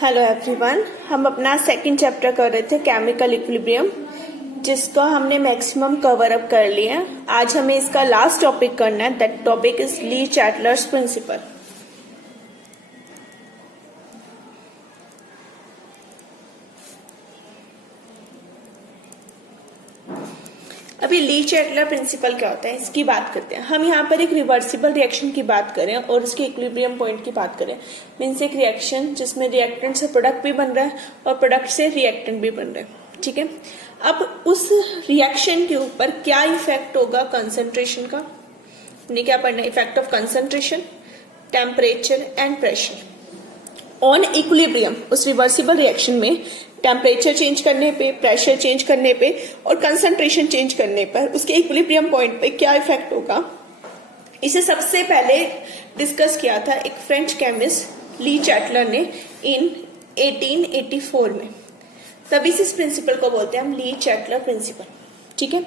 Hello everyone, हम अपना second chapter कर रहे थे केमिकल इक्विलिब्रियम, जिसको हमने मैक्सिमम कवर अप कर लिया। आज हमें इसका लास्ट टॉपिक करना है। That topic is Le Chatelier's principle. अभी ली चैटलर प्रिंसिपल क्या होता है इसकी बात करते हैं। हम यहाँ पर एक रिवर्सिबल रिएक्शन की बात करें और उसके इक्विलिब्रियम पॉइंट की बात करें। मीन्स एक रिएक्शन जिसमें रिएक्टेंट से प्रोडक्ट भी बन रहा है और प्रोडक्ट से रिएक्टेंट भी बन रहा है। ठीक है, अब उस रिएक्शन के ऊपर क्या इफेक्ट होगा कंसंट्रेशन का, हमने क्या पढ़ना है, effect of concentration, temperature and pressure on equilibrium. उस रिवर्सिबल रिएक्शन में टेम्परेचर चेंज करने पे, प्रेशर चेंज करने पे और कंसंट्रेशन चेंज करने पर उसके इक्विलिब्रियम पॉइंट पे क्या इफेक्ट होगा, इसे सबसे पहले डिस्कस किया था एक फ्रेंच केमिस्ट ली चैटलर ने इन 1884 में। तभी से इस प्रिंसिपल को बोलते हैं हम ली चैटलर प्रिंसिपल। ठीक है,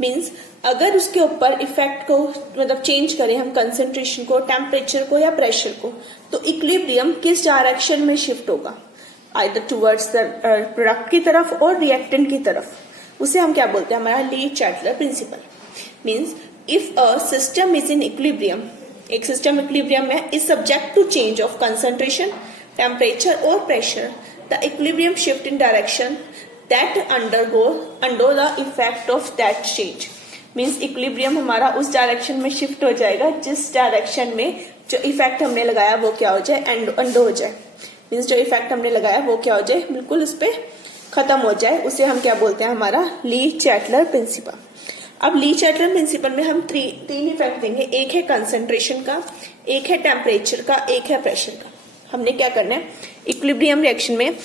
मीन्स अगर उसके ऊपर इफेक्ट को मतलब चेंज करें हम कंसंट्रेशन को, टेम्परेचर को या प्रेशर को, तो इक्विलिब्रियम किस डायरेक्शन में शिफ्ट होगा, आइदर टुवर्ड्स द प्रोडक्ट की तरफ और रिएक्टेंट की तरफ। उसे हम क्या बोलते हैं, हमारा Le Chatelier principle. Means if a system is in equilibrium, एक सिस्टम इक्विलिब्रियम में is subject to change of concentration, temperature और pressure, the equilibrium shift in direction that under the effect of that change. Means equilibrium हमारा उस direction में shift हो जाएगा जिस direction में जो इफेक्ट हमने लगाया वो क्या हो जाए, अंडो हो जाए। मीन्स जो इफेक्ट हमने लगाया वो क्या हो जाए, बिल्कुल उस पर खत्म हो जाए। उसे हम क्या बोलते हैं, हमारा ली चैटलर प्रिंसिपल। अब ली चैटलर प्रिंसिपल में हम तीन इफेक्ट देंगे। एक है कंसंट्रेशन का, एक है टेम्परेचर का, एक है प्रेशर का। हमने क्या करना है, इक्विलिब्रियम रिएक्शन में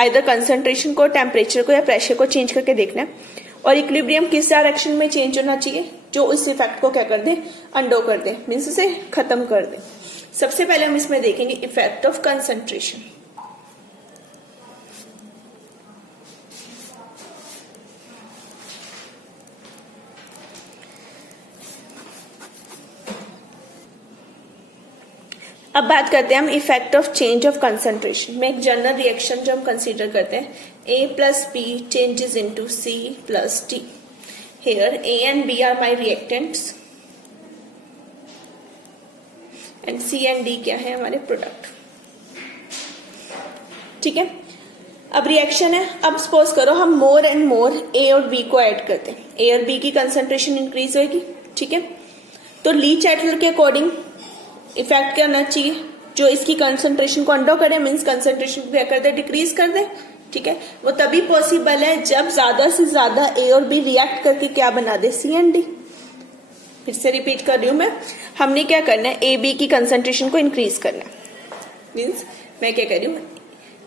आइदर कंसंट्रेशन को, टेम्परेचर को या प्रेशर को चेंज करके देखना है और इक्विलिब्रियम किस डायरेक्शन में चेंज होना चाहिए जो उस इफेक्ट को क्या कर दे, अंडो कर दे, मीन्स उसे खत्म कर दे। सबसे पहले हम इसमें देखेंगे इफेक्ट ऑफ कंसंट्रेशन। अब बात करते हैं हम effect of change of concentration में। एक जनरल रिएक्शन जो हम कंसीडर करते हैं, A plus B changes into C plus D. Here A and B are my reactants and C and D क्या है, हमारे प्रोडक्ट। ठीक है, अब रिएक्शन है। अब सपोज करो हम मोर एंड मोर A और B को ऐड करते हैं, A और B की कंसंट्रेशन इंक्रीज होगी। ठीक है, तो ली चैटलर के अकॉर्डिंग इफेक्ट क्या होना चाहिए, जो इसकी कंसंट्रेशन को अंडो करे, मीन्स कंसंट्रेशन को क्या कर दे, डिक्रीज कर दे। ठीक है, वो तभी पॉसिबल है जब ज्यादा से ज्यादा ए और बी रिएक्ट करके क्या बना दे, सी एंड डी। फिर से रिपीट कर रही हूं मैं, हमने क्या करना है, ए बी की कंसंट्रेशन को इंक्रीज करना है। मीन्स मैं क्या कर रही हूं,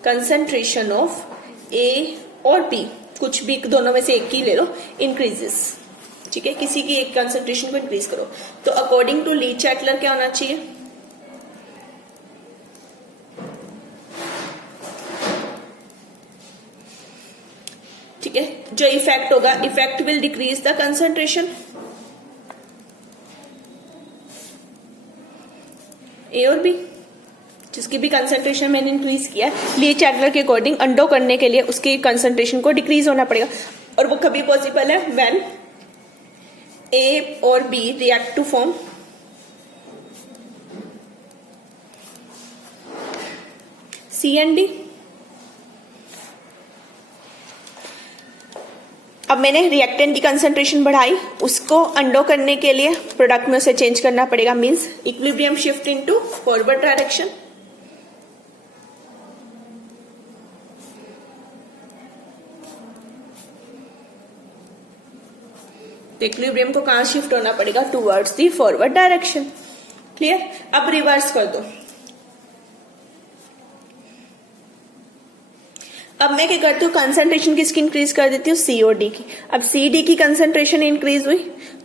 कंसंट्रेशन ऑफ ए और बी, कुछ भी दोनों में से एक की ले लो, इंक्रीजेस। ठीक है, किसी की एक कंसंट्रेशन को इंक्रीज करो। तो अकॉर्डिंग टू ली चैटलर क्या होना चाहिए, ठीक है, जो इफेक्ट होगा, effect will decrease the concentration. A और बी जिसकी भी कंसंट्रेशन मैंने इंक्रीज किया, ली चैटलर के अकॉर्डिंग अंडो करने के लिए उसकी कंसंट्रेशन को डिक्रीज होना पड़ेगा। और वो कभी पॉसिबल है व्हेन ए और B react to form C and D. अब मैंने रिएक्टेंट की कंसंट्रेशन बढ़ाई, उसको अंडो करने के लिए प्रोडक्ट में उसे चेंज करना पड़ेगा, means equilibrium shift into forward direction. Equilibrium को कहां शिफ्ट होना पड़ेगा, towards the forward direction. Clear, अब रिवर्स कर दो। अब मैं क्या करती हूँ, कंसंट्रेशन किसकी इंक्रीज कर देती हूँ, सी और डी की। अब सी डी की कंसंट्रेशन इंक्रीज हुई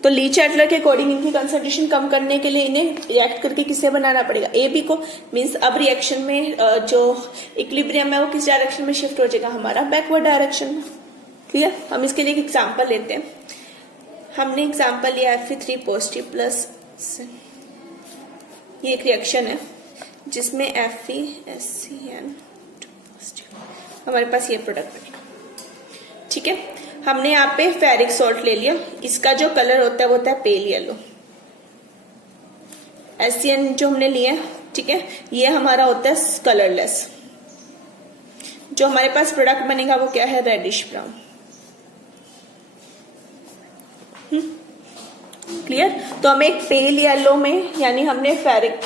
तो ली चैटलर के अकॉर्डिंग इनकी कंसंट्रेशन कम करने के लिए इन्हें रिएक्ट करके किसे बनाना पड़ेगा, ए बी को। मीन्स अब रिएक्शन में जो इक्विलिब्रियम है वो किस डायरेक्शन में शिफ्ट हो जाएगा, हमारा बैकवर्ड डायरेक्शन में। क्लियर, हम इसके लिए एक एग्जाम्पल लेते हैं। हमने एग्जाम्पल लिया Fe3 पॉजिटिव प्लस, ये एक रिएक्शन है जिसमें FeSCN हमारे पास ये प्रोडक्ट बनेगा। ठीक है, हमने यहाँ पे फेरिक सॉल्ट ले लिया, इसका जो कलर होता है वो होता है पेल येलो। HCN जो हमने लिया है, ठीक है, ये हमारा होता है कलरलेस। जो हमारे पास प्रोडक्ट बनेगा वो क्या है, रेडिश ब्राउन। क्लियर। तो हमें एक पेल येलो में, यानी हमने फेरिक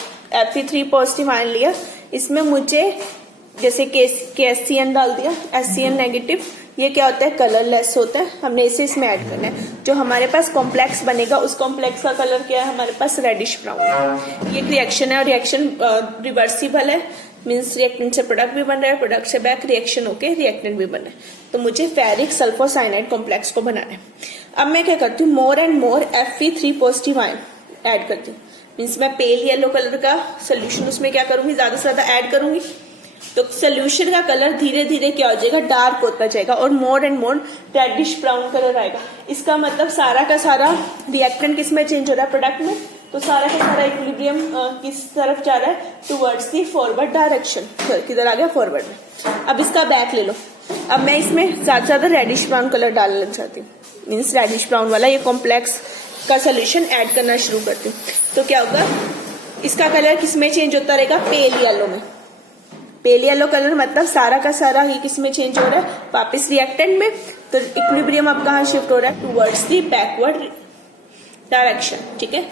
Fe3 पॉजिटिव आयन लिया, इसमें मुझे जैसे KCN डाल दिया, HCN नेगेटिव, ये क्या होता है, कलरलेस होता है, हमने इसे इसमें ऐड करना है। जो हमारे पास कॉम्प्लेक्स बनेगा उस कॉम्प्लेक्स का कलर क्या है, हमारे पास रेडिश ब्राउन है। ये रिएक्शन है और रिएक्शन रिवर्सिबल है, मीन्स रिएक्टेंट से प्रोडक्ट भी बन रहा है, प्रोडक्ट से बैक रिएक्शन होके रिएक्टेंट भी बन रहा है। तो मुझे फेरिक सल्फर साइनाइड कॉम्प्लेक्स को बनाना है। अब मैं क्या करती हूँ, मोर and more Fe3 positive ion add करती हूँ, मीन्स मैं पेल येलो कलर का सोल्यूशन उसमें क्या करूंगी, ज्यादा से ज्यादा ऐड करूंगी, तो सोल्यूशन का कलर धीरे धीरे क्या हो जाएगा, डार्क होता जाएगा और more and more reddish brown colour आएगा। इसका मतलब सारा का सारा रिएक्टेंट किस में चेंज हो रहा है, प्रोडक्ट में। तो सारा का सारा इक्विलिब्रियम किस तरफ जा रहा है, टुवर्ड्स दी फॉरवर्ड डायरेक्शन। किधर आ गया, फॉरवर्ड में। अब इसका बैक ले लो। अब मैं इसमें ज्यादा से ज्यादा रेडिश ब्राउन कलर डालना चाहती हूँ, मीन्स रेडिश ब्राउन वाला ये कॉम्प्लेक्स का सोल्यूशन ऐड करना शुरू करती हूँ। तो क्या होगा, इसका कलर किसमें चेंज होता रहेगा, पेल येलो में। पेल येलो कलर मतलब सारा का सारा ही किसमें चेंज हो रहा है, वापस रिएक्टेंट में। तो इक्विलिब्रियम अब कहाँ शिफ्ट हो रहा है, टुवर्ड्स दी बैकवर्ड डायरेक्शन। ठीक है,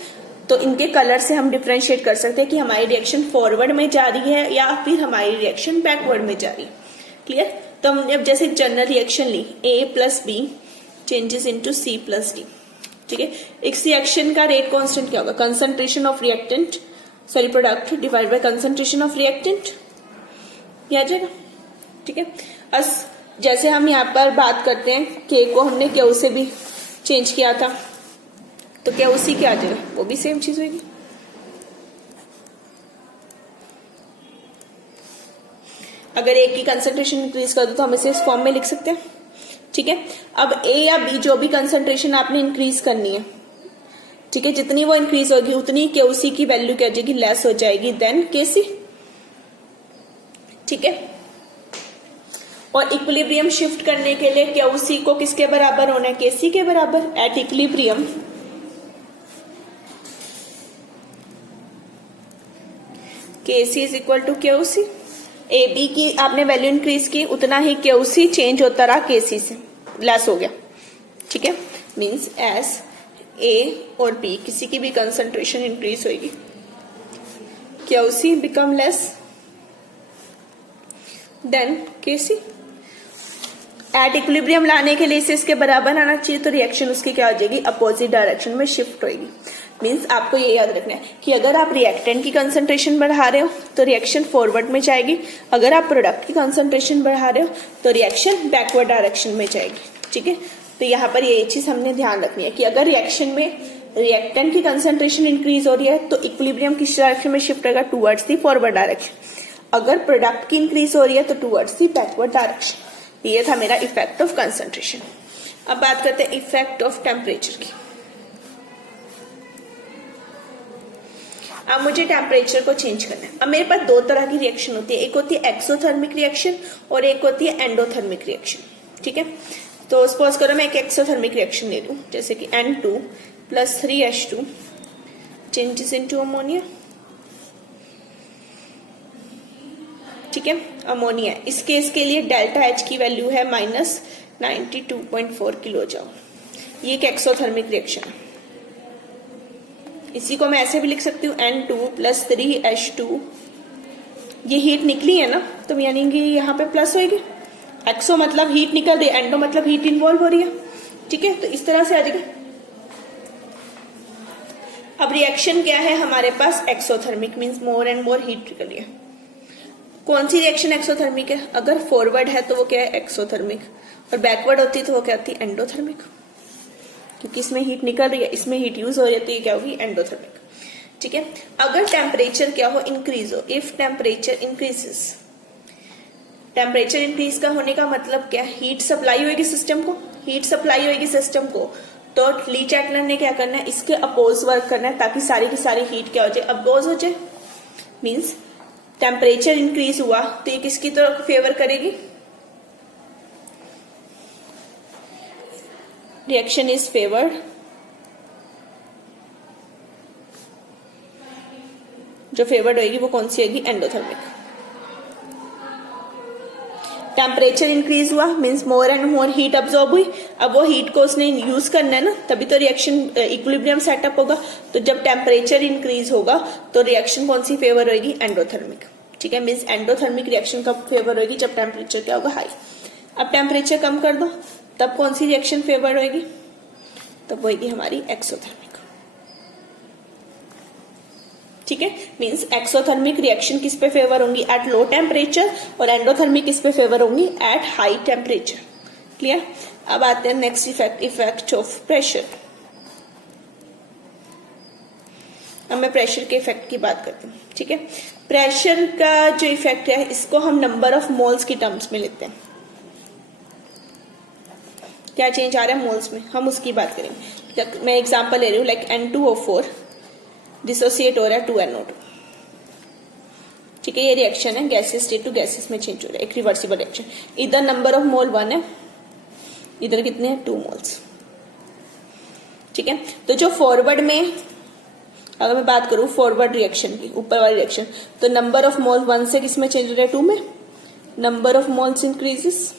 तो इनके कलर से हम डिफरेंशिएट कर सकते हैं कि हमारी रिएक्शन फॉरवर्ड में जा रही है या फिर हमारी रिएक्शन बैकवर्ड में जा रही है। क्लियर। तो हमने अब जैसे जनरल रिएक्शन ली, A+B चेंजेस इनटू C+D। ठीक है, इस रिएक्शन का रेट कांस्टेंट क्या होगा, concentration of reactant sorry product divide by concentration of reactant, ये आ जाएगा। ठीक है, बस जैसे हम यहाँ पर बात करते हैं K को हमने Q से भी चेंज किया था, तो क्या उसी क्या आ जाएगा, वो भी सेम चीज होगी। अगर A की कंसंट्रेशन इंक्रीज कर दो तो हम इसे इस फॉर्म में लिख सकते हैं। ठीक है, अब A या B जो भी कंसंट्रेशन आपने इंक्रीज करनी है, ठीक है, जितनी वो इंक्रीज होगी उतनी KC की वैल्यू क्या हो जाएगी, लेस हो जाएगी देन KC। ठीक है, और इक्विलिब्रियम शिफ्ट करने के लिए KC को किसके बराबर होना है, KC के बराबर। At equilibrium KC is equal to KC। AB की आपने वैल्यू इंक्रीज की, उतना ही KC चेंज होता रहा KC से, लेस हो गया। ठीक है, मीन्स एस A और B किसी की भी कंसंट्रेशन इंक्रीज होगी, KC become less than KC। At equilibrium लाने के लिए इसे इसके बराबर आना चाहिए, तो रिएक्शन उसकी क्या हो जाएगी, अपोजिट डायरेक्शन में शिफ्ट होगी। मीन्स आपको ये याद रखना है कि अगर आप रिएक्टेंट की कंसंट्रेशन बढ़ा रहे हो तो रिएक्शन फॉरवर्ड में जाएगी, अगर आप प्रोडक्ट की कंसंट्रेशन बढ़ा रहे हो तो रिएक्शन बैकवर्ड डायरेक्शन में जाएगी। ठीक है, तो यहाँ पर ये चीज हमने ध्यान रखनी है कि अगर रिएक्शन में रिएक्टेंट की कंसंट्रेशन इंक्रीज हो रही है तो इक्विलिब्रियम किस डायरेक्शन में शिफ्ट होगा, टुवर्ड्स दी फॉरवर्ड डायरेक्शन। अगर प्रोडक्ट की इंक्रीज हो रही है तो टुवर्ड्स दी बैकवर्ड डायरेक्शन। ये था मेरा इफेक्ट ऑफ कंसंट्रेशन। अब बात करते हैं इफेक्ट ऑफ टेम्परेचर की। अब मुझे टेम्परेचर को चेंज करना है। अब मेरे पास दो तरह की रिएक्शन होती है, एक होती है एक्सोथर्मिक रिएक्शन और एक होती है एंडोथर्मिक रिएक्शन। ठीक है, तो सपोज करो मैं एक एक्सोथर्मिक रिएक्शन ले लूं, जैसे कि N2 + 3H2 changes into ammonia. ठीक है, अमोनिया, इस केस के लिए डेल्टा H की वैल्यू है -92.4 किलो जूल। ये एक एक्सोथर्मिक रिएक्शन है। इसी को मैं ऐसे भी लिख सकती हूँ N2 + 3H2। ये हीट निकली है ना, तो यानी कि यहाँ पे प्लस होगी। एक्सो मतलब हीट निकल रही है, एंडो मतलब हीट इन्वॉल्व हो रही है। ठीक है, तो इस तरह से आ जाएगा। अब रिएक्शन क्या है हमारे पास, exothermic, means more and more heat निकल रही है। कौन सी रिएक्शन एक्सोथर्मिक है, अगर फॉरवर्ड है तो वो क्या है, एक्सोथर्मिक, और बैकवर्ड होती है तो वो क्या होती है, एंडोथर्मिक। क्योंकि इसमें हीट निकल रही है, इसमें हीट यूज हो रही है, तो ये क्या होगी, एंडोथर्मिक। ठीक है, अगर टेम्परेचर क्या हो, इंक्रीज हो, if temperature increases, temperature increase का होने का मतलब क्या, हीट सप्लाई होगी सिस्टम को, हीट सप्लाई होगी सिस्टम को, तो ली चैटलर ने क्या करना है, इसके अपोज वर्क करना है ताकि सारी की सारी हीट क्या हो जाए, अपोज हो जाए। मीन्स टेम्परेचर इंक्रीज हुआ तो ये किसकी तरफ फेवर करेगी, रिएक्शन इज फेवर्ड, जो फेवर्ड होगी वो कौन सी होगी, एंडोथर्मिक। टेम्परेचर इंक्रीज हुआ means more and more heat absorb हुई, अब वो हीट को उसने यूज करना है ना, तभी तो रिएक्शन इक्विलिब्रियम सेटअप होगा। तो जब टेम्परेचर इंक्रीज होगा तो रिएक्शन कौन सी फेवर होगी, एंडोथर्मिक। ठीक है, मींस एंडोथर्मिक रिएक्शन कब फेवर होगी, जब टेम्परेचर क्या होगा, हाई। अब टेम्परेचर कम कर दो तब कौन सी रिएक्शन फेवर होगी, तब होगी हमारी एक्सोथर्मिक। ठीक है, मींस एक्सोथर्मिक रिएक्शन किस पे फेवर होंगी, एट लो टेम्परेचर, और एंडोथर्मिक किस पे फेवर होंगी, एट हाई टेम्परेचर। क्लियर। अब आते हैं next effect, effect of pressure. अब मैं प्रेशर के इफेक्ट की बात करती हूँ। ठीक है, प्रेशर का जो इफेक्ट है इसको हम नंबर ऑफ मोल्स की टर्म्स में लेते हैं। क्या चेंज आ रहा है मोल्स में, हम उसकी बात करेंगे। मैं एग्जांपल ले रही हूँ, लाइक N2O4 डिसोसिएट हो रहा है 2NO2। ठीक है, ये रिएक्शन है, गैसेस स्टेट टू गैसेस में चेंज हो रहा है, एक रिवर्सिबल रिएक्शन। इधर नंबर ऑफ मोल 1 है, इधर कितने हैं, 2 मोल्स। ठीक है, तो जो फॉरवर्ड में, अगर मैं बात करूं फॉरवर्ड रिएक्शन की, ऊपर वाली रिएक्शन, तो नंबर ऑफ मोल 1 से किस में चेंज हो रहा है, 2 में, नंबर ऑफ मोल्स इंक्रीजेस।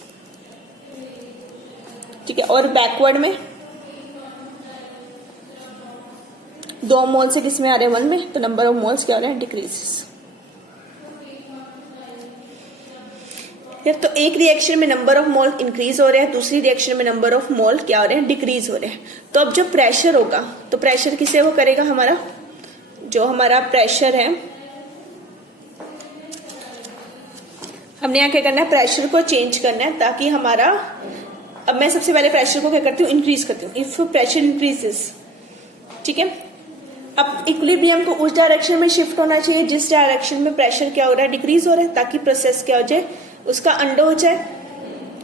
ठीक है, और बैकवर्ड में 2 मोल से किस में आ रहे हैं, 1 में, तो नंबर ऑफ मोल्स क्या हो रहे हैं, डिक्रीजेस। तो एक रिएक्शन में नंबर ऑफ मोल इंक्रीज हो रहे हैं, दूसरी रिएक्शन में नंबर ऑफ मोल क्या हो रहे हैं, डिक्रीज हो रहे हैं। तो अब जब प्रेशर होगा तो प्रेशर किसे वो करेगा, हमारा जो हमारा प्रेशर है, हमने यहाँ क्या करना है, प्रेशर को चेंज करना है ताकि हमारा, अब मैं सबसे पहले प्रेशर को क्या करती हूँ, इंक्रीज करती हूँ। इफ प्रेशर इंक्रीजेस, ठीक है, अब इक्विलिब्रियम को उस डायरेक्शन में शिफ्ट होना चाहिए जिस डायरेक्शन में प्रेशर क्या हो रहा है, डिक्रीज हो रहा है, ताकि प्रोसेस क्या हो जाए, उसका अंडो हो जाए।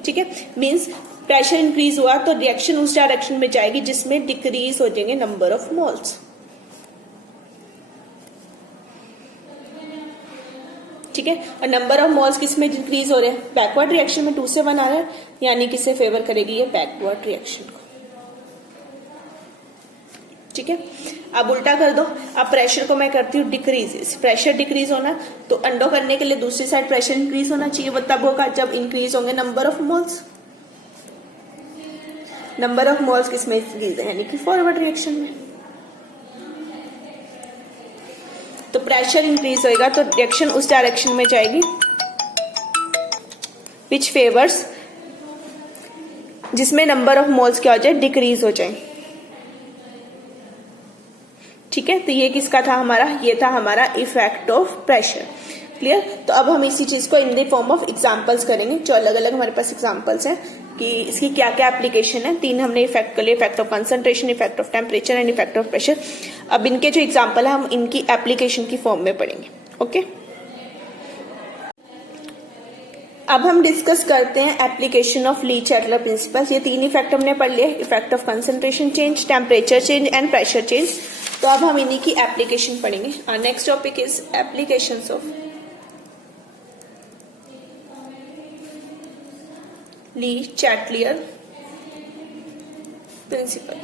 ठीक है, मींस प्रेशर इंक्रीज हुआ तो रिएक्शन उस डायरेक्शन में जाएगी जिसमें डिक्रीज हो जाएंगे नंबर ऑफ मोल्स। ठीक है, और नंबर ऑफ मोल्स किस में डिक्रीज हो रहे हैं, बैकवर्ड रिएक्शन में 2 से 1 आ रहा है, यानी किसे फेवर करेगी, ये बैकवर्ड रिएक्शन को। ठीक है, अब उल्टा कर दो, अब प्रेशर को मैं करती हूँ डिक्रीज, प्रेशर डिक्रीज होना तो अंडो करने के लिए दूसरी साइड प्रेशर इंक्रीज होना चाहिए, वो तब होगा जब इंक्रीज होंगे number of moles. Number of moles किसमें इंक्रीज है, यानी कि फॉरवर्ड रिएक्शन में। तो प्रेशर इंक्रीज होएगा तो रिएक्शन उस डायरेक्शन में जाएगी विच फेवर्स, जिसमें नंबर ऑफ मोल्स क्या हो जाए, डिक्रीज हो जाए। ठीक है, तो ये किसका था हमारा, ये था हमारा इफेक्ट ऑफ प्रेशर। क्लियर। तो अब हम इसी चीज को in the form of examples करेंगे, जो अलग अलग हमारे पास एग्जांपल्स हैं कि इसकी क्या क्या एप्लीकेशन है। 3 हमने इफेक्ट कर लिए, effect of concentration, effect of temperature and effect of pressure. अब इनके जो एग्जांपल है हम इनकी एप्लीकेशन की फॉर्म में पढ़ेंगे। ओके, अब हम डिस्कस करते हैं एप्लीकेशन ऑफ ली-चैटलर प्रिंसिपल। ये 3 इफेक्ट हमने पढ़ लिए, effect of concentration change, temperature change and pressure change. तो अब हम इन्हीं की एप्लीकेशन पढ़ेंगे। Our next topic is applications of Le Chatelier principle.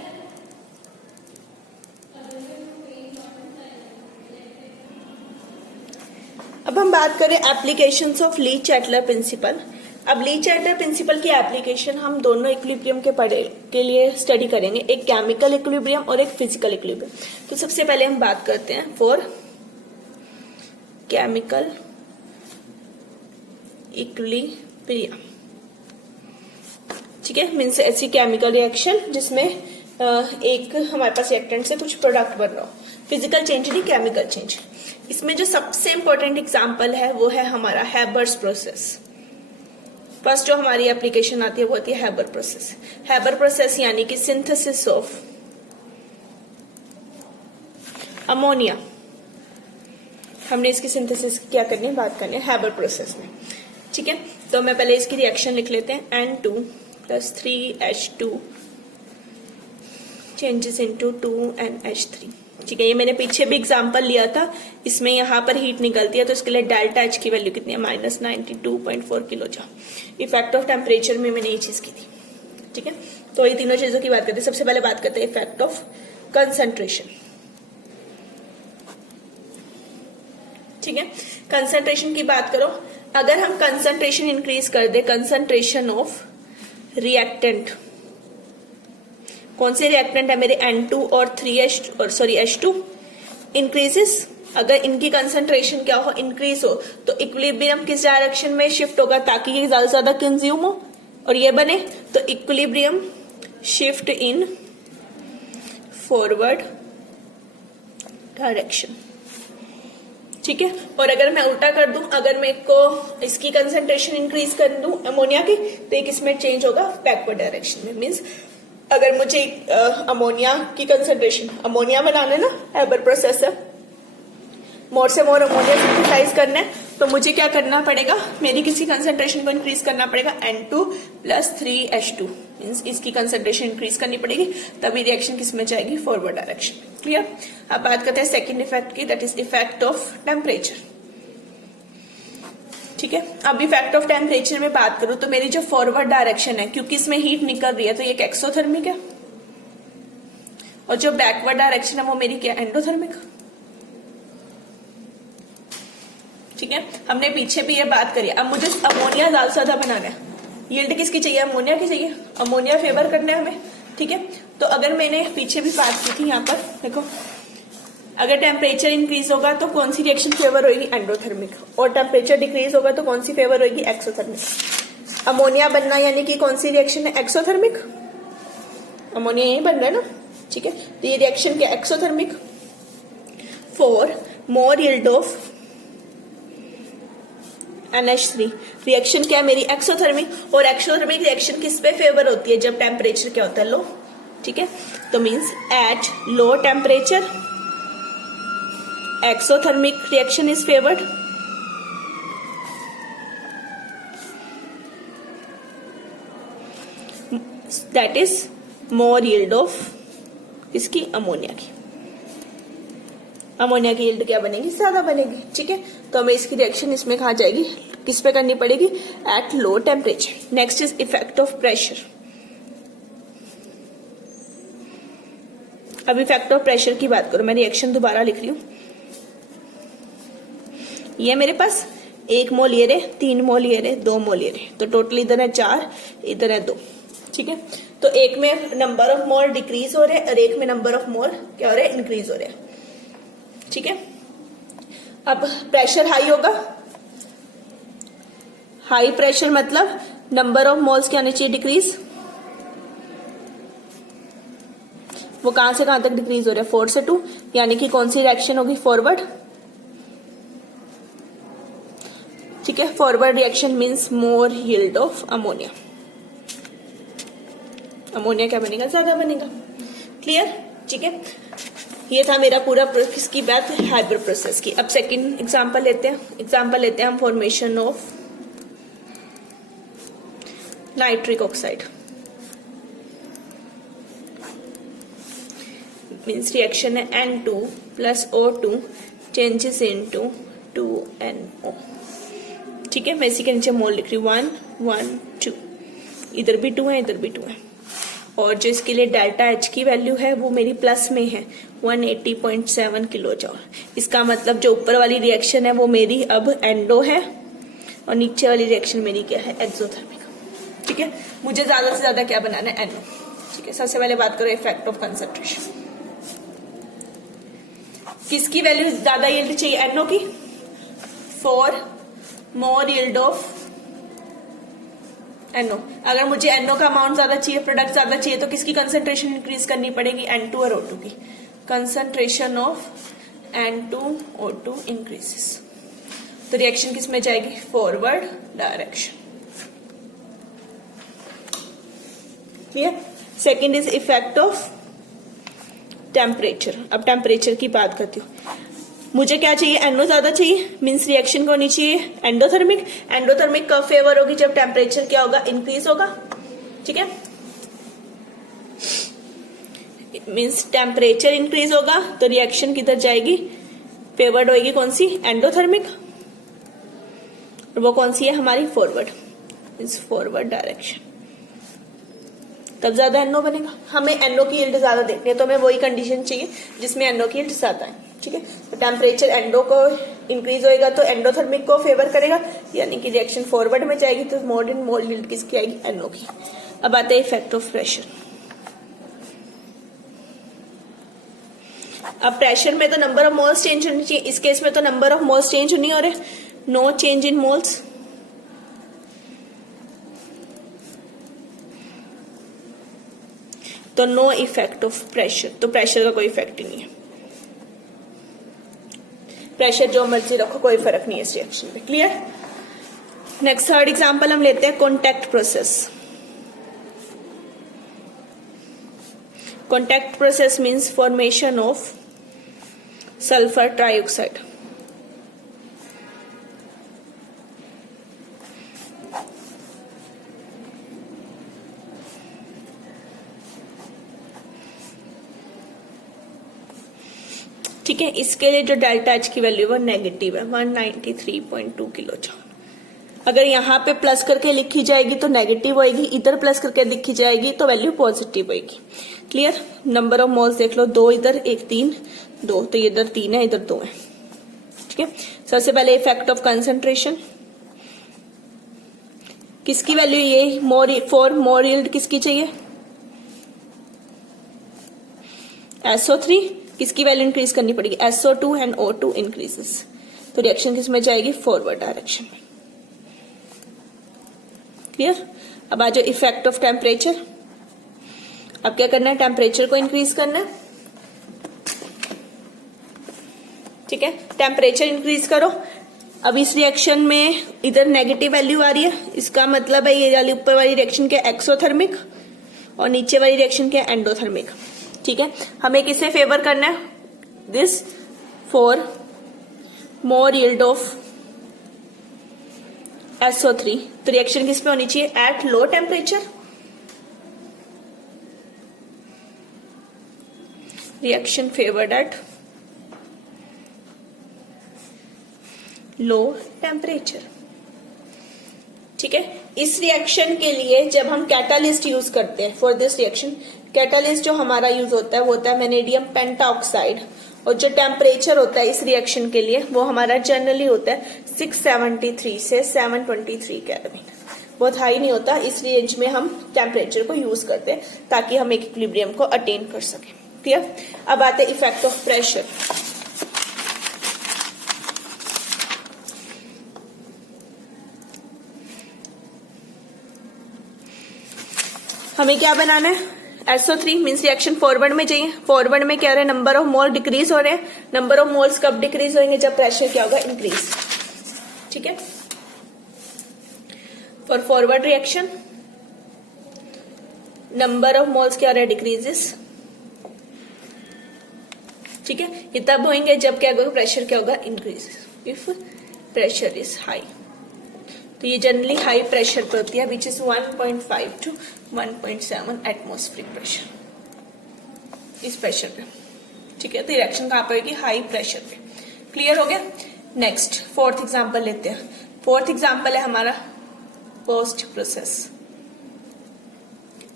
अब हम बात करें एप्लीकेशंस ऑफ ली-चैटलर प्रिंसिपल। अब ली-चैटलर प्रिंसिपल की एप्लीकेशन हम दोनों इक्विलिब्रियम के लिए स्टडी करेंगे, एक केमिकल इक्विलिब्रियम और एक फिजिकल इक्विलिब्रियम। तो सबसे पहले हम बात करते हैं फॉर केमिकल इक्विलिब्रियम। ठीक है, मीन्स ऐसी केमिकल रिएक्शन जिसमें एक हमारे पास रिएक्टेंट से कुछ प्रोडक्ट बन रहा हो। फिजिकल चेंज नहीं, केमिकल चेंज। इसमें जो सबसे इंपॉर्टेंट एग्जांपल है वो है हमारा हैबर्स प्रोसेस। फर्स्ट जो हमारी एप्लीकेशन आती है वो होती है हैबर प्रोसेस। हैबर प्रोसेस यानी कि सिंथेसिस ऑफ अमोनिया। हमने इसकी सिंथेसिस क्या करनी है, बात करनी है हैबर प्रोसेस में। ठीक है, तो मैं पहले इसकी रिएक्शन लिख लेते हैं। N2 + 3H2 changes into 2NH3। ठीक है, ये मैंने पीछे भी एग्जांपल लिया था, इसमें यहाँ पर हीट निकलती है तो इसके लिए डेल्टा एच की वैल्यू कितनी है, -92.4 kilo joule. Effect of temperature में मैंने ये चीज की थी। ठीक है, तो ये तीनों चीजों की बात करते हैं। सबसे पहले बात करते हैं इफेक्ट ऑफ कंसंट्रेशन। ठीक है, कंसंट्रेशन की बात करो, अगर हम कंसंट्रेशन इंक्रीज कर दे, कंसंट्रेशन ऑफ रिएक्टेंट, कौन से रिएक्टेंट है मेरे N2 और H2 इंक्रीजेस, अगर इनकी कंसंट्रेशन क्या हो, इंक्रीज हो, तो इक्विलिब्रियम किस डायरेक्शन में शिफ्ट होगा ताकि ये ज्यादा से ज्यादा कंज्यूम हो और ये बने, तो equilibrium shift in forward direction. ठीक है, और अगर मैं उल्टा कर दूं, अगर मैं को इसकी कंसंट्रेशन इंक्रीज कर दूं अमोनिया की, तो एक इसमें चेंज होगा बैकवर्ड डायरेक्शन में। मींस अगर मुझे अमोनिया की कंसंट्रेशन, अमोनिया बनाना है ना, हैबर प्रोसेस है, मोर से मोर अमोनिया सिंथेसाइज करना है, तो मुझे क्या करना पड़ेगा, मेरी किसी कंसंट्रेशन को इंक्रीज करना पड़ेगा, N2 + 3H2 मींस इसकी कंसंट्रेशन इंक्रीज करनी पड़ेगी, तभी रिएक्शन किस में जाएगी, फॉरवर्ड डायरेक्शन। क्लियर। अब बात करते हैं सेकंड इफेक्ट की, that is effect of temperature. ठीक है, अब इफेक्ट ऑफ टेम्परेचर में बात करूं तो मेरी जो फॉरवर्ड डायरेक्शन है, क्योंकि इसमें हीट निकल रही है तो ये एक्सोथर्मिक है, और जो बैकवर्ड डायरेक्शन है वो मेरी क्या, एंडोथर्मिक। ठीक है, हमने पीछे भी ये बात करी। अब मुझे अमोनिया ज्यादा से ज्यादा बनाना है, यील्ड किसकी चाहिए, अमोनिया की चाहिए, अमोनिया फेवर करना है हमें। ठीक है, तो अगर मैंने पीछे भी बात की थी, यहाँ पर देखो, अगर टेम्परेचर इंक्रीज होगा तो कौन सी रिएक्शन फेवर होगी, एंडोथर्मिक, और टेम्परेचर डिक्रीज होगा तो कौन सी फेवर होगी, एक्सोथर्मिक। अमोनिया बनना यानी कि कौन सी रिएक्शन है, एक्सोथर्मिक, अमोनिया यही बन रहा है ना। ठीक है, तो ये रिएक्शन क्या, exothermic. For more yield of NH3 reaction क्या है मेरी, एक्सोथर्मिक, और एक्सोथर्मिक रिएक्शन किस पे फेवर होती है, जब टेम्परेचर क्या होता है, लो। ठीक है, तो means at low temperature exothermic reaction is favoured, that is more yield of किसकी, अमोनिया की। अमोनिया की यील्ड क्या बनेगी, ज्यादा बनेगी। ठीक है, तो हमें इसकी रिएक्शन इसमें कहा जाएगी, किस पे करनी पड़ेगी, at low temperature. Next is effect of pressure. अब इफेक्ट ऑफ प्रेशर की बात करो, मैं रिएक्शन दोबारा लिख रही हूं। ये मेरे पास 1 मोल ये रहे, 3 मोल ये रहे, 2 मोल ये रहे, तो टोटल इधर है 4, इधर है 2। ठीक है, तो एक में नंबर ऑफ मोल डिक्रीज हो रहे हैं और एक में नंबर ऑफ मोल क्या हो रहे हैं, इंक्रीज हो रहे हैं। ठीक है, अब प्रेशर हाई होगा, हाई प्रेशर मतलब नंबर ऑफ मोल्स क्या आने चाहिए, डिक्रीज। वो कहां से कहां तक डिक्रीज हो रहा है, 4 से 2, यानी कि कौन सी रिएक्शन होगी, फॉरवर्ड। ठीक है, forward reaction means more yield of ammonia, ammonia क्या बनेगा, ज्यादा बनेगा। क्लियर। ठीक है, ये था मेरा पूरा प्रोसेस की बात, हाइबर प्रोसेस की। अब सेकंड एग्जांपल लेते हैं हम formation of nitric oxide. Means reaction है N2 + O2 changes into 2NO। ठीक है, मैं इसी के नीचे मोल लिख रही हूँ, 1 1 2, इधर भी 2 है, इधर भी 2 है, और जो इसके लिए डेल्टा एच की वैल्यू है वो मेरी प्लस में है, 180.7 किलो जॉल। इसका मतलब जो ऊपर वाली रिएक्शन है वो मेरी अब एंडो है, और नीचे वाली रिएक्शन मेरी क्या है, एक्सोथर्मिक। ठीक है, मुझे ज्यादा से ज्यादा क्या बनाना है, एनओ। ठीक है, सबसे पहले बात करो इफेक्ट ऑफ कंसंट्रेशन। किसकी वैल्यू ज्यादा यील्ड चाहिए, एनओ की, for more yield of NO. अगर मुझे एनओ का अमाउंट ज्यादा चाहिए, प्रोडक्ट ज्यादा चाहिए, तो किसकी कंसंट्रेशन इंक्रीज करनी पड़ेगी, N2 और O2 की। कंसंट्रेशन ऑफ N2O2 इंक्रीजेस, तो रिएक्शन किस में जाएगी, forward direction. Clear. Second is effect of temperature. अब टेम्परेचर की बात करती हूँ, मुझे क्या चाहिए, एनओ ज्यादा चाहिए, मीन्स रिएक्शन को होनी चाहिए एंडोथर्मिक। एंडोथर्मिक कब फेवर होगी, जब टेम्परेचर क्या होगा, इंक्रीज होगा। ठीक है, मीन्स टेम्परेचर इंक्रीज होगा तो रिएक्शन किधर जाएगी, फेवर्ड होगी कौन सी, एंडोथर्मिक, और वो कौन सी है हमारी फॉरवर्ड, मीन्स फॉरवर्ड डायरेक्शन, तब ज्यादा एनओ बनेगा। हमें एनओ की यील्ड ज्यादा देखनी है तो हमें वही कंडीशन चाहिए जिसमें एनओ की यील्ड ज्यादा है, ठीक है। तो टेम्परेचर एंडो को इंक्रीज होएगा तो एंडोथर्मिक को फेवर करेगा, यानी कि रिएक्शन फॉरवर्ड में जाएगी तो मोर इन मोल यील्ड किसकी आएगी, एनओ की। अब आते हैं इफेक्ट ऑफ प्रेशर। अब प्रेशर में तो नंबर ऑफ मोल्स चेंज होनी चाहिए, इस केस में तो नंबर ऑफ मोल्स चेंज नहीं हो रहे, नो चेंज इन मोल्स, तो नो इफेक्ट ऑफ प्रेशर, तो प्रेशर का कोई इफेक्ट ही नहीं है। प्रेशर जो मर्जी रखो कोई फर्क नहीं है इस रिएक्शन में, क्लियर। नेक्स्ट थर्ड एग्जांपल हम लेते हैं contact process. Contact process means formation of sulphur trioxide. ठीक है, इसके लिए जो डेल्टा एच की वैल्यू है नेगेटिव है 193.2 किलो जूल। अगर यहाँ पे प्लस करके लिखी जाएगी तो नेगेटिव होएगी, इधर प्लस करके लिखी जाएगी तो वैल्यू पॉजिटिव होएगी, क्लियर। नंबर ऑफ मोल्स देख लो, 2 इधर 1 3 2, तो इधर 3 है इधर 2 है, ठीक है। सबसे पहले इफेक्ट ऑफ कंसंट्रेशन, किसकी वैल्यू ये फॉर मोर यील्ड किसकी चाहिए, SO3, किसकी वैल्यू इंक्रीज करनी पड़ेगी, SO2 एंड O2 इंक्रीजेस, तो रिएक्शन किस में जाएगी, फॉरवर्ड डायरेक्शन में, क्लियर। अब आ जाओ इफेक्ट ऑफ टेम्परेचर। अब क्या करना है, टेम्परेचर को इंक्रीज करना है, ठीक है। टेम्परेचर इंक्रीज करो। अब इस रिएक्शन में इधर नेगेटिव वैल्यू आ रही है, इसका मतलब है ये वाली ऊपर वाली रिएक्शन के एक्सोथर्मिक और नीचे वाली रिएक्शन के एंडोथर्मिक, ठीक है। हमें किसे फेवर करना है, this for more yield of SO3, तो रिएक्शन किस पे होनी चाहिए, at low temperature, reaction favoured at low temperature, ठीक है। इस रिएक्शन के लिए जब हम कैटालिस्ट यूज करते हैं फॉर दिस रिएक्शन, कैटालिस्ट जो हमारा यूज होता है वो होता है वेनेडियम पेंटाऑक्साइड, और जो टेम्परेचर होता है इस रिएक्शन के लिए वो हमारा जनरली होता है 673 से 723 केल्विन, बहुत हाई नहीं होता। इस रेंज में हम टेम्परेचर को यूज करते हैं ताकि हम एक इक्विलिब्रियम को अटेन कर सकें, क्लियर। अब आते हैं इफेक्ट ऑफ प्रेशर। हमें क्या बनाना है, SO3 मीन्स रिएक्शन फॉरवर्ड में चाहिए। फॉरवर्ड में क्या हो रहा है, नंबर ऑफ मोल डिक्रीज हो रहे हैं। नंबर ऑफ मोल्स कब डिक्रीज होंगे, जब प्रेशर क्या होगा, इंक्रीज, ठीक है। For forward reaction number of moles क्या हो रहा है, डिक्रीजेस, ठीक है। ये तब होंगे जब क्या होगा, प्रेशर क्या होगा, increase, if pressure is high. तो ये जनरली हाई प्रेशर पे होती है, which is 1.5 to 1.7 atmospheric pressure, इस प्रेशर पे, ठीक है। तो रिएक्शन कहां पे होगी, हाई प्रेशर पे, क्लियर हो गया। नेक्स्ट फोर्थ एग्जांपल लेते हैं। फोर्थ एग्जांपल है हमारा पोस्ट प्रोसेस।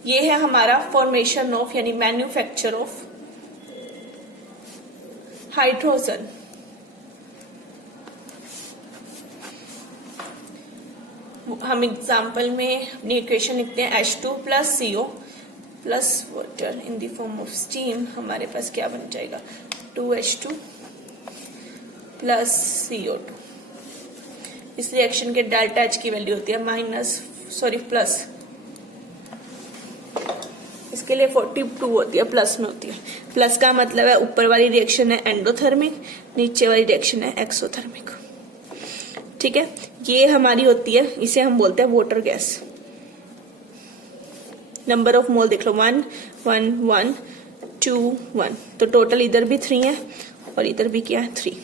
ये है हमारा फॉर्मेशन ऑफ यानी मैन्युफैक्चर ऑफ हाइड्रोजन। हम एग्जाम्पल में अपनी इक्वेशन लिखते हैं H2 plus CO plus water in the form of steam. हमारे पास क्या बन जाएगा, 2H2 प्लस CO2। इस रिएक्शन के डेल्टा H की वैल्यू होती है प्लस, इसके लिए 42 होती है, प्लस में होती है। प्लस का मतलब है ऊपर वाली रिएक्शन है एंडोथर्मिक, नीचे वाली रिएक्शन है एक्सोथर्मिक, ठीक है। ये हमारी होती है, इसे हम बोलते हैं water gas. Number of mole देख लो, 1 1 1 2 1, तो टोटल इधर भी 3 है और इधर भी क्या है, 3,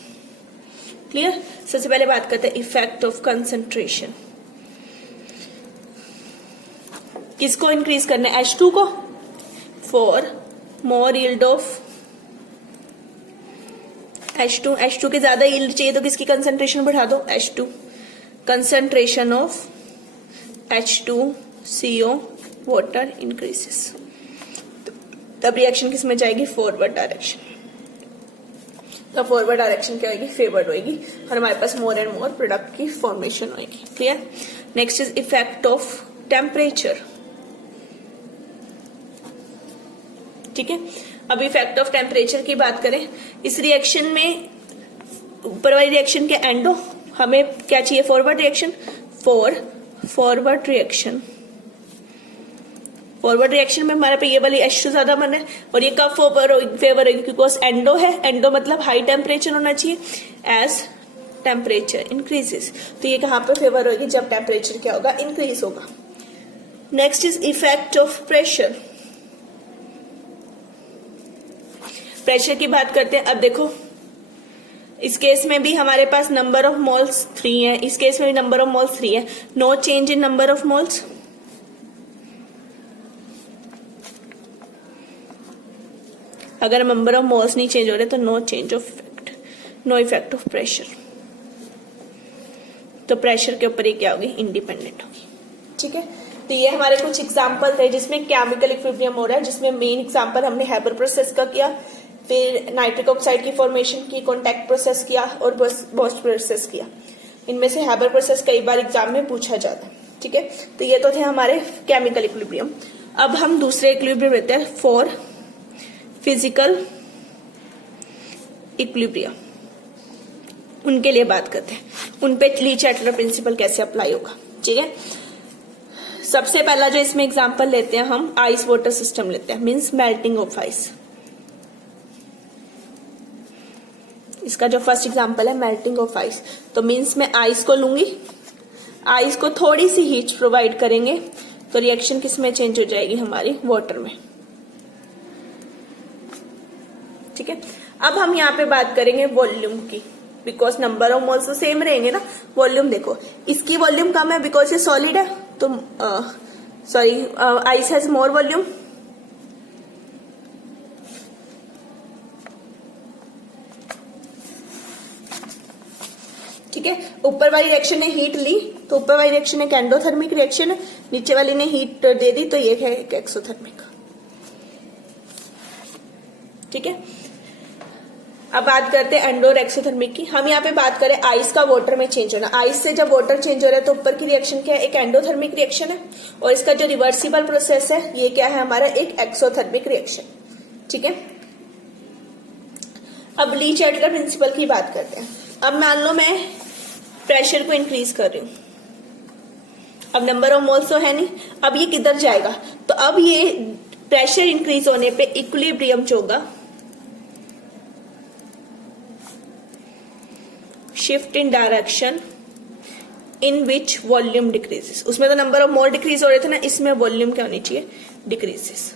क्लियर। सबसे पहले बात करते हैं इफेक्ट ऑफ कंसंट्रेशन। किसको इंक्रीज करना है, H2 को, for more yield of H2, H2 के ज्यादा यील्ड चाहिए तो किसकी कंसंट्रेशन बढ़ा दो, H2, concentration of H2CO water increases, तब रिएक्शन किस में जाएगी, फॉरवर्ड डायरेक्शन। तो फॉरवर्ड डायरेक्शन क्या होगी, फेवर्ड होगी और हमारे पास मोर एंड मोर प्रोडक्ट की फॉर्मेशन होगी। Clear. Next is effect of temperature. ठीक है, अब इफेक्ट ऑफ टेम्परेचर की बात करें, इस रिएक्शन में ऊपर वाली रिएक्शन के एंडो हमें क्या चाहिए, forward reaction, forward reaction. Forward reaction में हमारे पे ये वाली H2 ज्यादा बना है और ये कब फेवर होगी, बिकॉज एंडो है, एंडो मतलब हाई टेम्परेचर होना चाहिए, एज टेम्परेचर इंक्रीजेस, तो ये कहां पे फेवर होगी, जब टेम्परेचर क्या होगा, इंक्रीज होगा। Next is effect of pressure. Pressure की बात करते हैं। अब देखो इस केस में भी हमारे पास नंबर ऑफ मोल्स 3 है, इस केस में भी नंबर ऑफ मोल्स 3 है, no change in number of moles. अगर नंबर ऑफ मोल्स नहीं चेंज हो रहे तो no change of effect, no effect of pressure, तो प्रेशर के ऊपर ये क्या होगी, इंडिपेंडेंट होगी। ठीक है, तो ये हमारे कुछ एग्जांपल थे जिसमें केमिकल इक्विलिब्रियम हो रहा है, जिसमें मेन एग्जांपल हमने हैबर प्रोसेस का किया, फिर नाइट्रिक ऑक्साइड की फॉर्मेशन की, कॉन्टैक्ट प्रोसेस किया और बॉस्ट प्रोसेस किया। इनमें से हैबर प्रोसेस कई बार एग्जाम में पूछा जाता है। ठीक है, तो ये तो थे हमारे केमिकल इक्विलिब्रियम। अब हम दूसरे इक्विलिब्रियम लेते हैं फॉर फिजिकल इक्विलिब्रियम, उनके लिए बात करते हैं, उन पे ली-चैटलर प्रिंसिपल कैसे अप्लाई होगा। ठीक है, सबसे पहला जो इसमें एग्जांपल लेते हैं हम आइस वाटर सिस्टम लेते हैं, मींस मेल्टिंग ऑफ आइस। इसका जो फर्स्ट एग्जांपल है मेल्टिंग ऑफ आइस, तो मींस मैं आइस को लूंगी, आइस को थोड़ी सी हीट प्रोवाइड करेंगे तो रिएक्शन किस में चेंज हो जाएगी, हमारी वाटर में। ठीक है, अब हम यहाँ पे बात करेंगे वॉल्यूम की, बिकॉज नंबर ऑफ मोल्स तो सेम रहेंगे ना। वॉल्यूम देखो, इसकी वॉल्यूम कम है बिकॉज ये सॉलिड है, तो sorry ice has more volume. ठीक है, ऊपर वाली रिएक्शन ने हीट ली तो ऊपर वाली रिएक्शन एक एंडोथर्मिक रिएक्शन है, नीचे वाली ने हीट दे दी तो ये है एक एक्सोथर्मिक। ठीक है, अब बात करते हैं एंडो और एक्सोथर्मिक की। हम यहाँ पे बात करें आइस का वाटर में चेंज होना, आइस से जब वाटर चेंज हो रहा है तो ऊपर की रिएक्शन क्या है, एक एंडोथर्मिक रिएक्शन है, और इसका जो रिवर्सिबल प्रोसेस है ये क्या है, हमारा एक एक्सोथर्मिक रिएक्शन। ठीक है, अब ली-चैटलर प्रिंसिपल की बात करते हैं। अब मान लो मैं प्रेशर को इंक्रीज कर रही हूं, अब नंबर ऑफ मोल्स तो है नहीं, अब ये किधर जाएगा, तो अब ये प्रेशर इंक्रीज होने पे इक्विलिब्रियम जो होगा, shift in direction in which volume decreases. उसमें तो नंबर ऑफ मोल डिक्रीज हो रहे थे ना, इसमें वॉल्यूम क्या होनी चाहिए, डिक्रीजेस।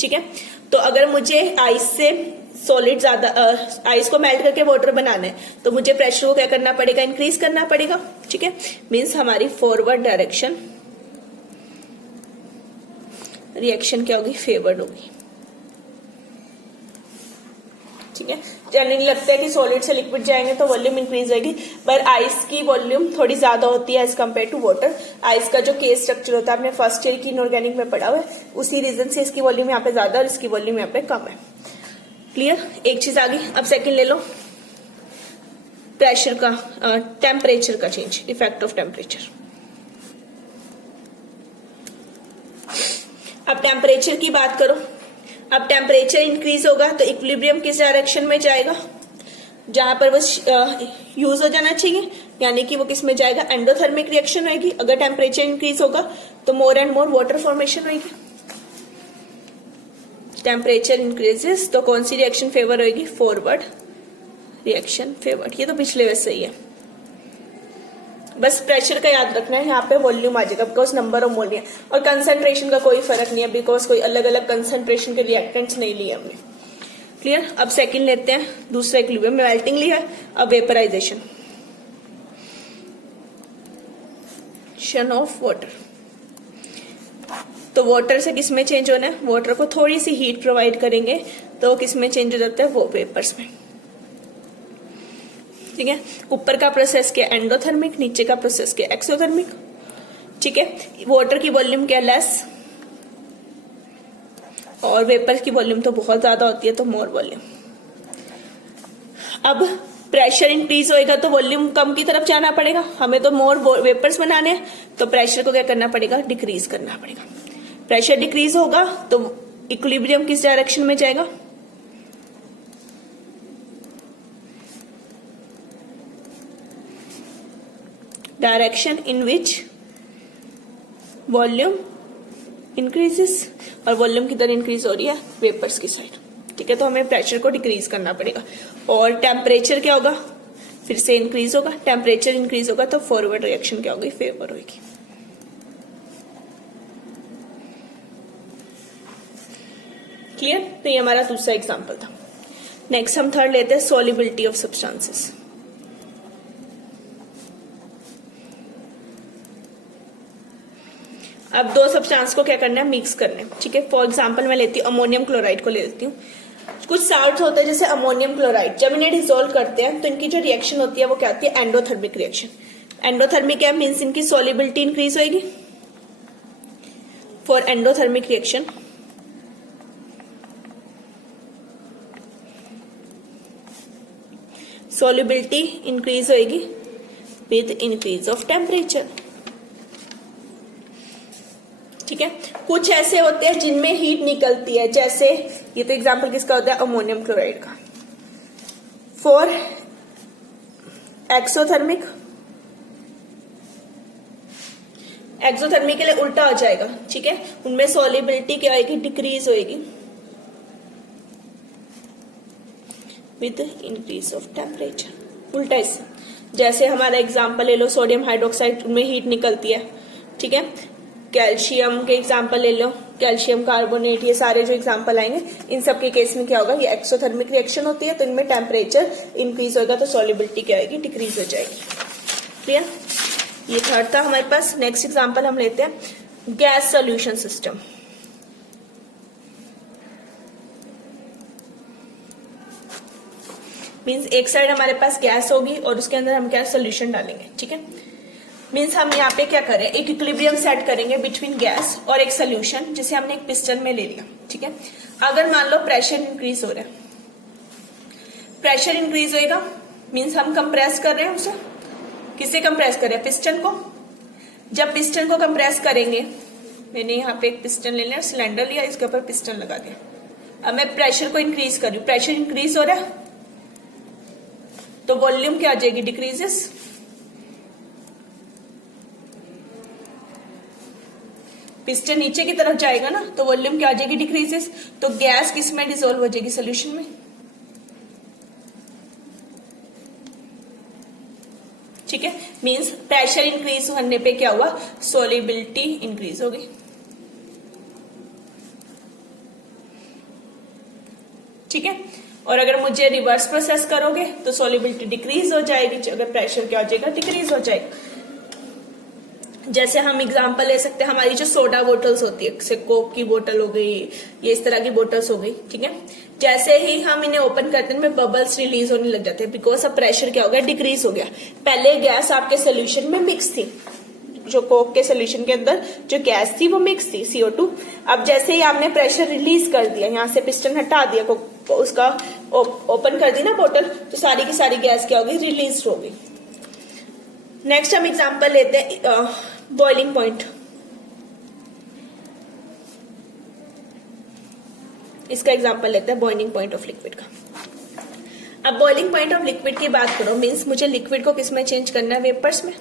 ठीक है, तो अगर मुझे आइस से सॉलिड ज्यादा आइस को मेल्ट करके वाटर बनाना है तो मुझे प्रेशर को क्या करना पड़ेगा, इंक्रीज करना पड़ेगा। ठीक है, मीन्स हमारी फॉरवर्ड डायरेक्शन रिएक्शन क्या होगी, फेवर्ड होगी। ठीक है, जनरली लगता है कि सॉलिड से लिक्विड जाएंगे तो वॉल्यूम इंक्रीज होगी, पर आइस की वॉल्यूम थोड़ी ज्यादा होती है as compare to water. Ice का जो केस स्ट्रक्चर होता है आपने फर्स्ट ईयर की इनऑर्गेनिक में पढ़ा हुआ है, उसी रीजन से इसकी वॉल्यूम यहाँ पे ज्यादा और इसकी वॉल्यूम यहाँ पे कम है। क्लियर, एक चीज आ गई। अब सेकंड ले लो, प्रेशर का टेम्परेचर का चेंज, इफेक्ट ऑफ टेम्परेचर। अब टेम्परेचर की बात करो, अब टेम्परेचर इंक्रीज होगा तो इक्विलिब्रियम किस डायरेक्शन में जाएगा, जहां पर वो यूज हो जाना चाहिए, यानी कि वो किस में जाएगा, एंडोथर्मिक रिएक्शन होगी। अगर टेम्परेचर इंक्रीज होगा तो मोर एंड मोर वाटर फॉर्मेशन होगी। टेम्परेचर इंक्रीजेस तो कौन सी रिएक्शन फेवर होगी, फॉरवर्ड रिएक्शन फेवर्ड। ये तो पिछले वैसे ही है, बस प्रेशर का याद रखना है, यहाँ पे वॉल्यूम आ जाएगा बिकॉज नंबर ऑफ मोल है, और कंसंट्रेशन का कोई फर्क नहीं है बिकॉज कोई अलग अलग कंसंट्रेशन के रिएक्टेंट्स नहीं लिए हमने। क्लियर, अब सेकंड लेते हैं, दूसरा इक्विलिब्रियम में मेल्टिंग लिया है, अब वेपराइजेशन ऑफ वाटर। तो वाटर से किस में चेंज होना है, वाटर को थोड़ी सी हीट प्रोवाइड करेंगे तो वो किस में चेंज हो जाता है, वो वेपर्स में। ठीक है, ऊपर का प्रोसेस क्या एंडोथर्मिक, नीचे का प्रोसेस क्या एक्सोथर्मिक। ठीक है, वाटर की वॉल्यूम क्या लेस और वेपर की वॉल्यूम तो बहुत ज्यादा होती है, तो मोर वॉल्यूम। अब प्रेशर इंक्रीज होएगा तो वॉल्यूम कम की तरफ जाना पड़ेगा, हमें तो मोर वेपर्स बनाने हैं, तो प्रेशर को क्या करना पड़ेगा, डिक्रीज करना पड़ेगा। प्रेशर डिक्रीज होगा तो इक्विलिब्रियम किस डायरेक्शन में जाएगा, direction in which volume increases, और वॉल्यूम किधर इंक्रीज हो रही है, वेपर्स की साइड। ठीक है, तो हमें प्रेशर को डिक्रीज करना पड़ेगा। और टेम्परेचर क्या होगा, फिर से इंक्रीज होगा, टेम्परेचर इंक्रीज होगा तो फॉरवर्ड रिएक्शन क्या होगी, फेवर होगी। क्लियर, तो ये हमारा दूसरा एग्जांपल था। नेक्स्ट हम थर्ड लेते हैं, सॉल्युबिलिटी ऑफ सब्सटेंसेस। अब दो सब्सटेंस को क्या करना है, मिक्स करना है। ठीक है, फॉर एग्जांपल मैं लेती हूँ अमोनियम क्लोराइड को ले लेती हूँ। कुछ साल्ट होता है जैसे अमोनियम क्लोराइड, जब इन्हें डिसॉल्व करते हैं तो इनकी जो रिएक्शन होती है वो क्या होती है, एंडोथर्मिक रिएक्शन। एंडोथर्मिक है मीन्स इनकी सॉल्युबिलिटी इंक्रीज होगी। For endothermic reaction solubility increase होगी विद इंक्रीज ऑफ टेम्परेचर। ठीक है, कुछ ऐसे होते हैं जिनमें हीट निकलती है, जैसे ये तो एग्जांपल किसका होता है, अमोनियम क्लोराइड का। फॉर एक्सोथर्मिक, एक्सोथर्मिक के लिए उल्टा हो जाएगा। ठीक है, उनमें सॉल्युबिलिटी क्या होगी, डिक्रीज होगी विद इंक्रीज ऑफ टेम्परेचर। उल्टा इससे, जैसे हमारा एग्जांपल ले लो सोडियम हाइड्रोक्साइड, उनमें हीट निकलती है। ठीक है, कैल्शियम के एग्जांपल ले लो, कैल्शियम कार्बोनेट, ये सारे जो एग्जांपल आएंगे इन सब के केस में क्या होगा, ये एक्सोथर्मिक रिएक्शन होती है, तो इनमें टेम्परेचर इंक्रीज होगा तो सॉल्युबिलिटी क्या आएगी, डिक्रीज हो जाएगी। क्लियर, ये थर्ड था हमारे पास। नेक्स्ट एग्जांपल हम लेते हैं गैस सॉल्यूशन सिस्टम। मीन्स एक साइड हमारे पास गैस होगी और उसके अंदर हम क्या सोल्यूशन डालेंगे। ठीक है, मीन्स हम यहाँ पे क्या करें, एक इक्विलिब्रियम सेट करेंगे बिटवीन गैस और एक सोल्यूशन, जिसे हमने एक पिस्टन में ले लिया। ठीक है, अगर मान लो प्रेशर इंक्रीज हो रहा है, प्रेशर इंक्रीज होएगा मीन्स हम कंप्रेस कर रहे हैं उसे, किसे कंप्रेस कर रहे हैं, पिस्टन को। जब पिस्टन को कंप्रेस करेंगे, मैंने यहाँ पे एक पिस्टन ले लिया, सिलेंडर लिया, इसके ऊपर पिस्टन लगा दिया। अब मैं प्रेशर को इंक्रीज कर रही हूँ, प्रेशर इंक्रीज हो रहा है तो वॉल्यूम क्या आ जाएगी, डिक्रीजेस। पिस्टन नीचे की तरफ जाएगा ना, तो वॉल्यूम क्या आ जाएगी, डिक्रीजेस। तो गैस किस में डिसॉल्व हो जाएगी, सोल्यूशन में। ठीक है, मींस प्रेशर इंक्रीज होने पे क्या हुआ, सॉल्युबिलिटी इंक्रीज हो गई। ठीक है, और अगर मुझे रिवर्स प्रोसेस करोगे तो सॉल्युबिलिटी डिक्रीज हो जाएगी, अगर प्रेशर क्या हो जाएगा, डिक्रीज हो जाएगा। जैसे हम एग्जांपल ले सकते हैं, हमारी जो सोडा बोटल्स होती है, जैसे कोक की बोतल हो गई, ये इस तरह की बोटल्स हो गई। ठीक है, जैसे ही हम इन्हें ओपन करते हैं इनमें बबल्स रिलीज होने लग जाते हैं, बिकॉज अब प्रेशर क्या हो गया, डिक्रीज हो गया। पहले गैस आपके सोल्यूशन में मिक्स थी, जो कोक के सोल्यूशन के अंदर जो गैस थी वो मिक्स थी, CO2। अब जैसे ही आपने प्रेशर रिलीज कर दिया, यहाँ से पिस्टन हटा दिया, उसका ओपन कर दी ना बोतल, तो सारी की सारी गैस क्या होगी, रिलीज होगी। नेक्स्ट हम एग्जांपल लेते हैं बॉइलिंग पॉइंट। इसका एग्जांपल लेते हैं बॉइलिंग पॉइंट ऑफ लिक्विड का। अब बॉइलिंग पॉइंट ऑफ लिक्विड की बात करो, मीन्स मुझे लिक्विड को किस में चेंज करना है, वेपर्स में।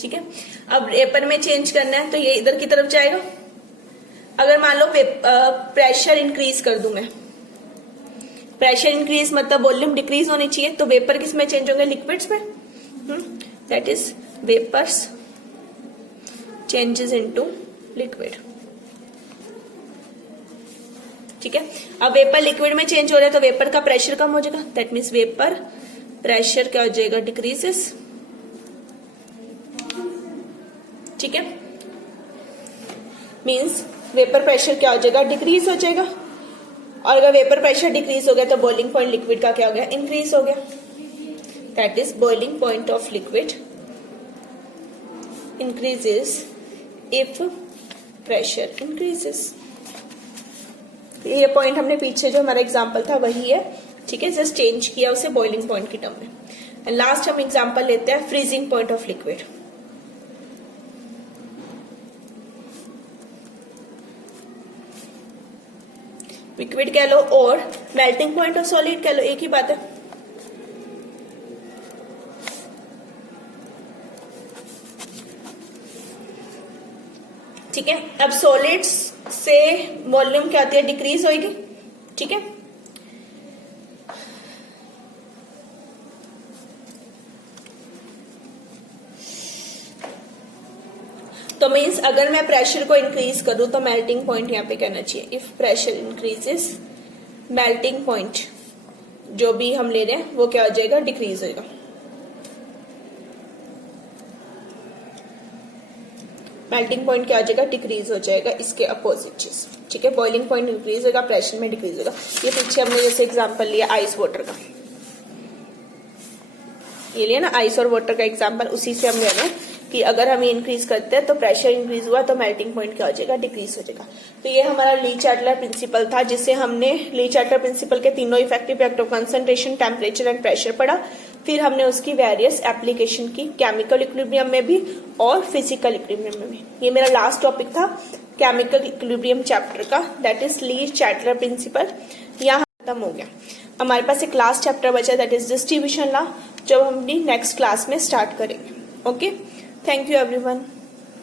ठीक है, अब वेपर में चेंज करना है तो ये इधर की तरफ जाएगा। अगर मान लो प्रेशर इंक्रीज कर दूं मैं, प्रेशर इंक्रीज मतलब वॉल्यूम डिक्रीज होनी चाहिए, तो वेपर किस में चेंज होंगे, लिक्विड्स में। That is vapours changes into liquid. ठीक है, अब वेपर लिक्विड में चेंज हो रहा है तो वेपर का प्रेशर कम हो जाएगा, दैट मीन्स वेपर प्रेशर क्या हो जाएगा, डिक्रीजेस। ठीक है, मीन्स वेपर प्रेशर क्या हो जाएगा, डिक्रीज हो जाएगा। और अगर वेपर प्रेशर डिक्रीज हो गया तो बॉइलिंग पॉइंट लिक्विड का क्या हो गया, इंक्रीज हो गया। That is boiling point of liquid increases if pressure increases. ये पॉइंट हमने पीछे जो हमारा एग्जांपल था वही है, ठीक है, जस्ट चेंज किया उसे बॉइलिंग पॉइंट की टर्म में। लास्ट हम एग्जांपल लेते हैं freezing point of liquid. Liquid कह लो और मेल्टिंग पॉइंट ऑफ सॉलिड कह लो, एक ही बात है। ठीक है, अब सॉलिड्स से वॉल्यूम क्या होती है, डिक्रीज होगी। ठीक है, तो मीन्स अगर मैं प्रेशर को इंक्रीज करूं तो मेल्टिंग पॉइंट यहां पे कहना चाहिए, if pressure increases melting point जो भी हम ले रहे हैं वो क्या हो जाएगा, डिक्रीज होगा। मेल्टिंग पॉइंट क्या हो जाएगा, डिक्रीज हो जाएगा, इसके अपोजिट चीज। ठीक है, बॉइलिंग पॉइंट इंक्रीज होगा, प्रेशर में डिक्रीज होगा। ये पीछे हमने जैसे एग्जांपल लिया आइस वाटर का, ये लिया ना आइस और वाटर का एग्जांपल, उसी से हम ले रहे हैं कि अगर हम इंक्रीज करते हैं तो प्रेशर इंक्रीज हुआ तो मेल्टिंग पॉइंट क्या हो जाएगा, डिक्रीज हो जाएगा। तो ये हमारा ली चार्टलर प्रिंसिपल था, जिससे हमने ली चार्टलर प्रिंसिपल के तीनों effective factor of concentration, temperature and pressure पढ़ा। फिर हमने उसकी वेरियस एप्लीकेशन की, केमिकल इक्विलिब्रियम में भी और फिजिकल इक्विलिब्रियम में भी। ये मेरा लास्ट टॉपिक था केमिकल इक्विलिब्रियम चैप्टर का, दैट इज ली चार्टलर प्रिंसिपल। यहाँ खत्म हो गया। हमारे पास एक लास्ट चैप्टर बचा, दैट इज डिस्ट्रीब्यूशन लॉ, जो हम अपनी नेक्स्ट क्लास में स्टार्ट करेंगे। Okay, thank you everyone.